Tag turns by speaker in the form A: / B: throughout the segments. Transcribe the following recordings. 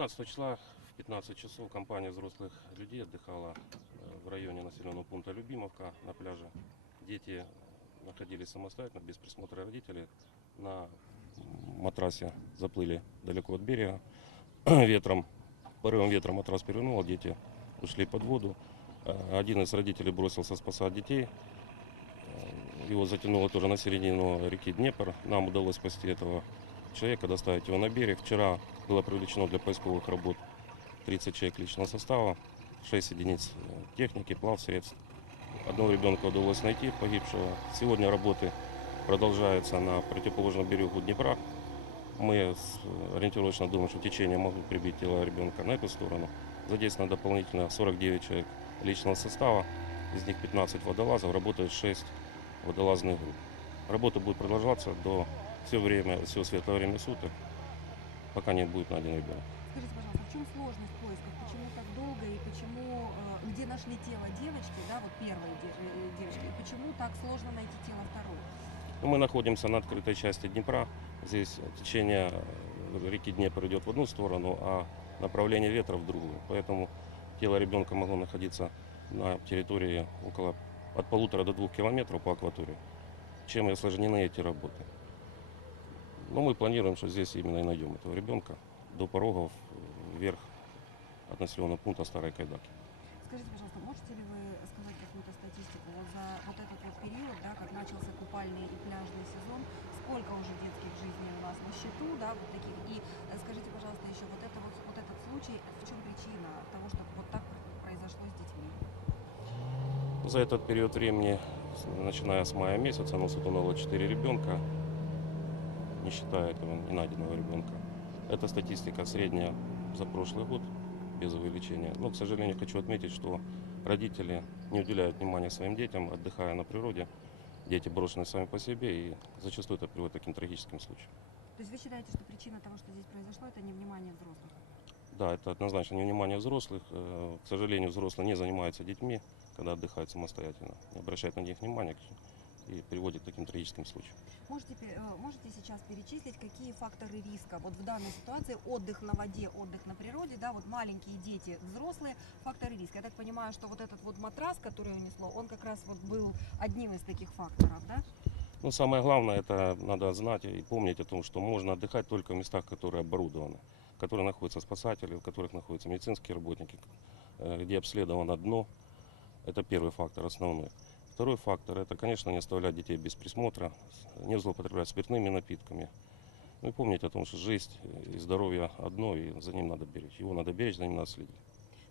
A: 15 числа в 15 часов компания взрослых людей отдыхала э, в районе населенного пункта Любимовка на пляже. Дети находились самостоятельно, без присмотра родителей. На матрасе заплыли далеко от берега. Ветром, порывом ветра матрас перевернуло, дети ушли под воду. Э, Один из родителей бросился спасать детей. Э, Его затянуло тоже на середину реки Днепр. Нам удалось спасти этого человека, доставить его на берег. Вчера было привлечено для поисковых работ 30 человек личного состава, 6 единиц э, техники, плавсредств. Одного ребенка удалось найти, погибшего. Сегодня работы продолжаются на противоположном берегу Днепра. Мы с- ориентировочно думаем, что течение могут прибить тело ребенка на эту сторону. Задействовано дополнительно 49 человек личного состава, из них 15 водолазов, работает 6 водолазных групп. Работа будет продолжаться до все время, все светлое время суток, пока не будет найден ребенок.
B: Скажите, пожалуйста, в чем сложность поисков? Почему так долго и почему, э, где нашли тело девочки, да, вот первой э, девочки, и почему так сложно найти тело второй?
A: Ну, Мы находимся на открытой части Днепра. Здесь течение э, реки Днепр идет в одну сторону, а направление ветра в другую. Поэтому тело ребенка могло находиться на территории около от полутора до двух километров по акватории. Чем и осложнены эти работы. Но мы планируем, что здесь именно и найдем этого ребенка до порогов вверх от населенного пункта Старой Кайдаки.
B: Скажите, пожалуйста, можете ли вы сказать какую-то статистику вот за вот этот вот период, да, как начался купальный и пляжный сезон, сколько уже детских жизней у нас на счету, да, вот таких, и э, скажите, пожалуйста, еще вот, это вот, вот этот случай, в чем причина того, что вот так произошло с детьми?
A: За этот период времени, начиная с мая месяца, нас утонуло 4 ребенка, не считая этого не найденного ребенка. Это статистика средняя за прошлый год, без увеличения. Но, к сожалению, хочу отметить, что родители не уделяют внимания своим детям, отдыхая на природе. Дети брошены сами по себе, и зачастую это приводит к таким трагическим случаям.
B: То есть вы считаете, что причина того, что здесь произошло, это невнимание взрослых?
A: Да, это однозначно невнимание взрослых. Э, К сожалению, взрослые не занимаются детьми, когда отдыхают самостоятельно, не обращают на них внимания и приводит к таким трагическим случаям.
B: Можете, э, можете сейчас перечислить, какие факторы риска вот в данной ситуации, отдых на воде, отдых на природе, да, вот маленькие дети, взрослые, факторы риска. Я так понимаю, что вот этот вот матрас, который унесло, он как раз вот был одним из таких факторов, да?
A: Но самое главное, это надо знать и помнить о том, что можно отдыхать только в местах, которые оборудованы, в которых находятся спасатели, в которых находятся медицинские работники, э, где обследовано дно. Это первый фактор, основной. Второй фактор, это, конечно, не оставлять детей без присмотра, не злоупотреблять спиртными напитками. Ну и помнить о том, что жизнь и здоровье одно, и за ним надо беречь. Его надо беречь, за ним надо следить.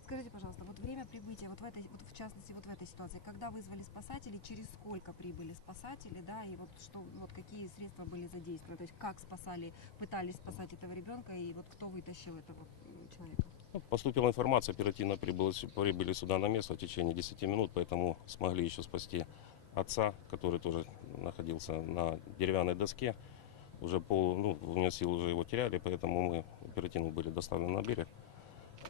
B: Скажите, пожалуйста, вот время прибытия, вот в этой, вот в частности, вот в этой ситуации, когда вызвали спасатели, через сколько прибыли спасатели, да, и вот что, вот какие средства были задействованы, то есть как спасали, пытались спасать этого ребенка, и вот кто вытащил этого человека?
A: Поступила информация, оперативно прибыли, прибыли сюда на место в течение 10 минут, поэтому смогли еще спасти отца, который тоже находился на деревянной доске. Уже пол, ну, вне сил уже его теряли, поэтому мы оперативно были доставлены на берег.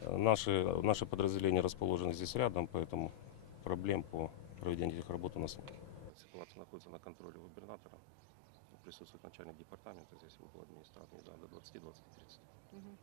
A: Наши, наши подразделения расположены здесь рядом, поэтому проблем по проведению этих работ у нас нет. Ситуация находится на контроле губернатора. Присутствует начальник департамента здесь, в угол администрации, да, до 20-20-30.
B: Мгм.